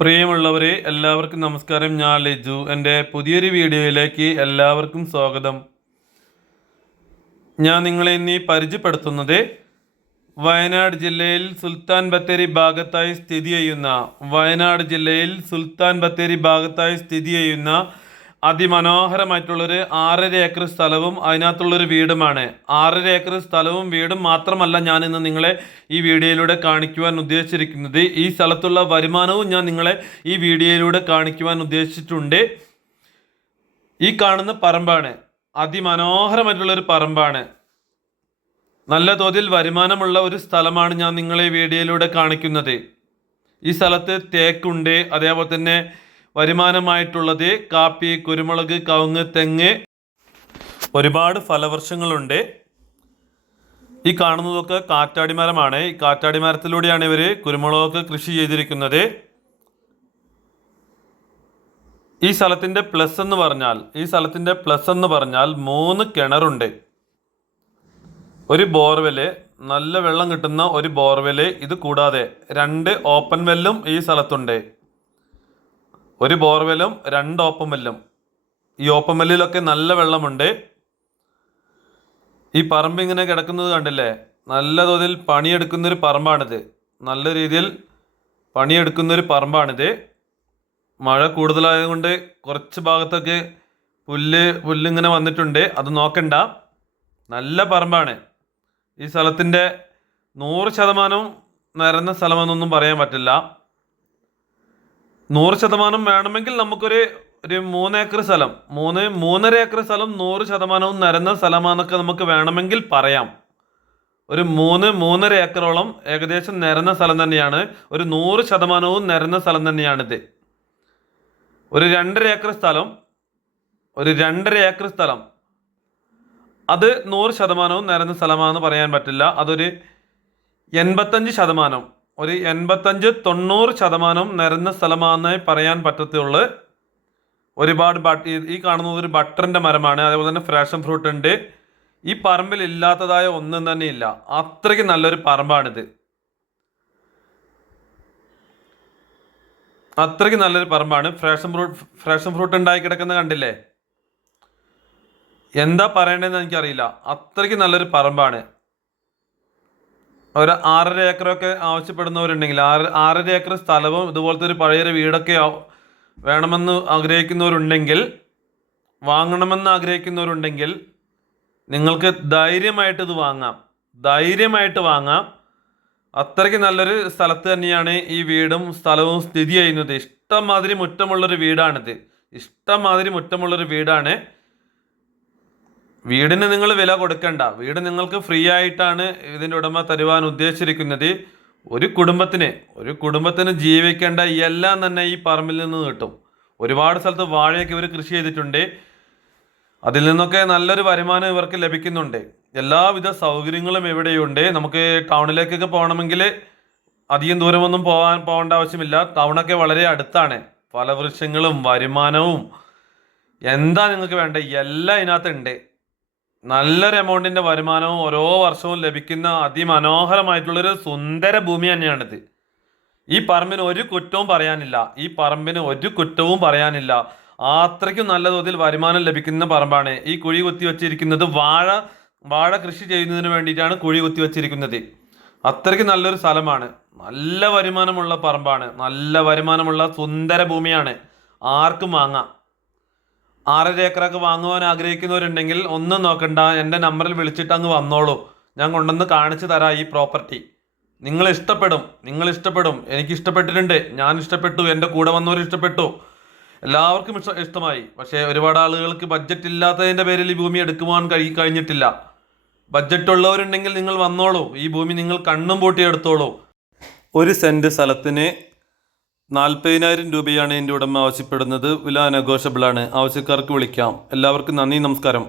പ്രിയമുള്ളവരെ എല്ലാവർക്കും നമസ്കാരം. ഞാൻ ലിജു. എന്റെ പുതിയൊരു വീഡിയോയിലേക്ക് എല്ലാവർക്കും സ്വാഗതം. ഞാൻ നിങ്ങളെ ഇനി പരിചയപ്പെടുത്തുന്നത് വയനാട് ജില്ലയിൽ സുൽത്താൻ ബത്തേരി ഭാഗത്തായി സ്ഥിതി ചെയ്യുന്ന വയനാട് ജില്ലയിൽ സുൽത്താൻ ബത്തേരി ഭാഗത്തായി സ്ഥിതി ചെയ്യുന്ന അതിമനോഹരമായിട്ടുള്ളൊരു ആറര ഏക്കർ സ്ഥലവും അതിനകത്തുള്ളൊരു വീടുമാണ്. ആറര ഏക്കർ സ്ഥലവും വീടും മാത്രമല്ല ഞാൻ ഇന്ന് നിങ്ങളെ ഈ വീഡിയോയിലൂടെ കാണിക്കുവാൻ ഉദ്ദേശിച്ചിരിക്കുന്നത്. ഈ സ്ഥലത്തുള്ള വരുമാനവും ഞാൻ നിങ്ങളെ ഈ വീഡിയോയിലൂടെ കാണിക്കുവാൻ ഉദ്ദേശിച്ചിട്ടുണ്ട്. ഈ കാണുന്ന പറമ്പാണ്. അതിമനോഹരമായിട്ടുള്ളൊരു പറമ്പാണ്. നല്ല തോതിൽ വരുമാനമുള്ള ഒരു സ്ഥലമാണ് ഞാൻ നിങ്ങളെ വീഡിയോയിലൂടെ കാണിക്കുന്നത്. ഈ സ്ഥലത്ത് തേക്കുണ്ട് അതേപോലെ തന്നെ വരുമാനമായിട്ടുള്ളത് കാപ്പി കുരുമുളക് കവുങ്ങ് തെങ്ങ് ഒരുപാട് ഫലവൃക്ഷങ്ങളുണ്ട്. ഈ കാണുന്നതൊക്കെ കാറ്റാടി മരമാണ് ഈ കാറ്റാടി മരത്തിലൂടെയാണ് ഇവർ കുരുമുളകൊക്കെ കൃഷി ചെയ്തിരിക്കുന്നത്. ഈ സ്ഥലത്തിന്റെ പ്ലസ് എന്ന് പറഞ്ഞാൽ ഈ സ്ഥലത്തിന്റെ പ്ലസ് എന്ന് പറഞ്ഞാൽ മൂന്ന് കിണറുണ്ട്. ഒരു ബോർവെൽ നല്ല വെള്ളം കിട്ടുന്ന ഒരു ബോർവെൽ. ഇത് കൂടാതെ രണ്ട് ഓപ്പൺ വെല്ലും ഈ സ്ഥലത്തുണ്ട്. ഒരു ബോർവെല്ലും രണ്ട് ഓപ്പമെല്ലും. ഈ ഓപ്പമെല്ലിലൊക്കെ നല്ല വെള്ളമുണ്ട്. ഈ പറമ്പ് ഇങ്ങനെ കിടക്കുന്നത് കണ്ടില്ലേ? നല്ല തോതിൽ പണിയെടുക്കുന്നൊരു പറമ്പാണിത്. നല്ല രീതിയിൽ പണിയെടുക്കുന്നൊരു പറമ്പാണിത്. മഴ കൂടുതലായതുകൊണ്ട് കുറച്ച് ഭാഗത്തൊക്കെ പുല്ല് പുല്ലിങ്ങനെ വന്നിട്ടുണ്ട്. അത് നോക്കണ്ട. നല്ല പറമ്പാണ്. ഈ സ്ഥലത്തിന്റെ നൂറ് ശതമാനം നിരന്ന സ്ഥലമെന്നൊന്നും പറയാൻ പറ്റില്ല. നൂറ് ശതമാനം വേണമെങ്കിൽ നമുക്കൊരു ഒരു മൂന്ന് ഏക്കർ സ്ഥലം മൂന്ന് മൂന്നര ഏക്കർ സ്ഥലം നൂറ് ശതമാനവും നിരന്ന സ്ഥലമാണെന്നൊക്കെ നമുക്ക് വേണമെങ്കിൽ പറയാം. ഒരു മൂന്ന് മൂന്നര ഏക്കറോളം ഏകദേശം നിരന്ന സ്ഥലം തന്നെയാണ്. ഒരു നൂറ് ശതമാനവും നിരന്ന സ്ഥലം തന്നെയാണിത്. ഒരു രണ്ടര ഏക്കർ സ്ഥലം ഒരു രണ്ടര ഏക്കർ സ്ഥലം. അത് നൂറ് ശതമാനവും നിരന്ന സ്ഥലമാണെന്ന് പറയാൻ പറ്റില്ല. അതൊരു എൺപത്തഞ്ച് ശതമാനം. ഒരു എൺപത്തഞ്ച് തൊണ്ണൂറ് ശതമാനം നിരന്ന സ്ഥലമാണെന്നേ പറയാൻ പറ്റത്തുള്ളൂ. ഒരുപാട് ബട്ട് ഈ- കാണുന്നത് ഒരു ബട്ടറിന്റെ മരമാണ് അതേപോലെ തന്നെ ഫ്രാഷൻ ഫ്രൂട്ട് ഉണ്ട്. ഈ പറമ്പിൽ ഇല്ലാത്തതായ ഒന്നും തന്നെ ഇല്ല. അത്രയ്ക്ക് നല്ലൊരു പറമ്പാണിത്. അത്രയ്ക്ക് നല്ലൊരു പറമ്പാണ്. ഫ്രാഷൻ ഫ്രൂട്ട് ഫ്രാഷൻ ഫ്രൂട്ട് ഉണ്ടായി കിടക്കുന്ന കണ്ടില്ലേ? എന്താ പറയണ്ടതെന്ന് എനിക്കറിയില്ല. അത്രയ്ക്ക് നല്ലൊരു പറമ്പാണ്. ഒരു ആറര ഏക്കറൊക്കെ ആവശ്യപ്പെടുന്നവരുണ്ടെങ്കിൽ ആറ് ആറര ഏക്കർ സ്ഥലവും ഇതുപോലത്തെ ഒരു പഴയൊരു വീടൊക്കെ വേണമെന്ന് ആഗ്രഹിക്കുന്നവരുണ്ടെങ്കിൽ വാങ്ങണമെന്ന് ആഗ്രഹിക്കുന്നവരുണ്ടെങ്കിൽ നിങ്ങൾക്ക് ധൈര്യമായിട്ട് ഇത് വാങ്ങാം. ധൈര്യമായിട്ട് വാങ്ങാം. അത്രയ്ക്ക് നല്ലൊരു സ്ഥലത്ത് തന്നെയാണ് ഈ വീടും സ്ഥലവും സ്ഥിതി ചെയ്യുന്നത്. ഇഷ്ടംമാതിരി മുറ്റമുള്ളൊരു വീടാണിത്. ഇഷ്ടംമാതിരി മുറ്റമുള്ളൊരു വീടാണ്. വീടിന് നിങ്ങൾ വില കൊടുക്കണ്ട. വീട് നിങ്ങൾക്ക് ഫ്രീ ആയിട്ടാണ് ഇതിന്റെ ഉടമ തരുവാൻ ഉദ്ദേശിച്ചിരിക്കുന്നത്. ഒരു കുടുംബത്തിന് ഒരു കുടുംബത്തിന് ജീവിക്കേണ്ട എല്ലാം തന്നെ ഈ പറമ്പിൽ നിന്ന് കിട്ടും. ഒരുപാട് സ്ഥലത്ത് വാഴയൊക്കെ ഇവർ കൃഷി ചെയ്തിട്ടുണ്ട്. അതിൽ നിന്നൊക്കെ നല്ലൊരു വരുമാനം ഇവർക്ക് ലഭിക്കുന്നുണ്ട്. എല്ലാവിധ സൗകര്യങ്ങളും ഇവിടെയുണ്ട്. നമുക്ക് ടൗണിലേക്കൊക്കെ പോകണമെങ്കിൽ അധികം ദൂരമൊന്നും പോകാൻ പോകേണ്ട ആവശ്യമില്ല. ടൗണൊക്കെ വളരെ അടുത്താണ്. ഫലവൃക്ഷങ്ങളും വരുമാനവും എന്താ നിങ്ങൾക്ക് വേണ്ടത്? എല്ലാം ഇതിനകത്തുണ്ട്. നല്ലൊരു എമൗണ്ടിന്റെ വരുമാനവും ഓരോ വർഷവും ലഭിക്കുന്ന അതിമനോഹരമായിട്ടുള്ളൊരു സുന്ദര ഭൂമി തന്നെയാണിത്. ഈ പറമ്പിന് ഒരു കുറ്റവും പറയാനില്ല. ഈ പറമ്പിന് ഒരു കുറ്റവും പറയാനില്ല. അത്രയ്ക്കും നല്ല തോതിൽ വരുമാനം ലഭിക്കുന്ന പറമ്പാണ്. ഈ കുഴി കുത്തി വെച്ചിരിക്കുന്നത് വാഴ വാഴ കൃഷി ചെയ്യുന്നതിന് വേണ്ടിയിട്ടാണ് കുഴി കുത്തി വെച്ചിരിക്കുന്നത്. അത്രയ്ക്ക് നല്ലൊരു സ്ഥലമാണ്. നല്ല വരുമാനമുള്ള പറമ്പാണ്. നല്ല വരുമാനമുള്ള സുന്ദര ഭൂമിയാണ്. ആർക്കും വാങ്ങാം. ആറര ഏക്കറൊക്കെ വാങ്ങുവാൻ ആഗ്രഹിക്കുന്നവരുണ്ടെങ്കിൽ ഒന്നും നോക്കണ്ട എന്റെ നമ്പറിൽ വിളിച്ചിട്ട് അങ്ങ് വന്നോളൂ. ഞാൻ കൊണ്ടുവന്ന് കാണിച്ചു തരാം ഈ പ്രോപ്പർട്ടി. നിങ്ങൾ ഇഷ്ടപ്പെടും നിങ്ങൾ ഇഷ്ടപ്പെടും. എനിക്ക് ഇഷ്ടപ്പെട്ടിട്ടുണ്ട് ഞാൻ ഇഷ്ടപ്പെട്ടു എന്റെ കൂടെ വന്നവർ ഇഷ്ടപ്പെട്ടു. എല്ലാവർക്കും ഇഷ്ട ഇഷ്ടമായി. പക്ഷേ ഒരുപാട് ആളുകൾക്ക് ബഡ്ജറ്റ് ഇല്ലാത്തതിന്റെ പേരിൽ ഈ ഭൂമി എടുക്കുവാൻ കഴി കഴിഞ്ഞിട്ടില്ല. ബഡ്ജറ്റ് ഉള്ളവരുണ്ടെങ്കിൽ നിങ്ങൾ വന്നോളൂ. ഈ ഭൂമി നിങ്ങൾ കണ്ണും പൂട്ടി എടുത്തോളൂ ഒരു സെന്റ് സ്ഥലത്തിന് നാൽപ്പതിനായിരം രൂപയാണ് എന്റെ ഉടമ ആവശ്യപ്പെടുന്നത്. വില അനഘോഷബിളാണ് ആവശ്യക്കാർക്ക് വിളിക്കാം. എല്ലാവർക്കും നന്ദി നമസ്കാരം.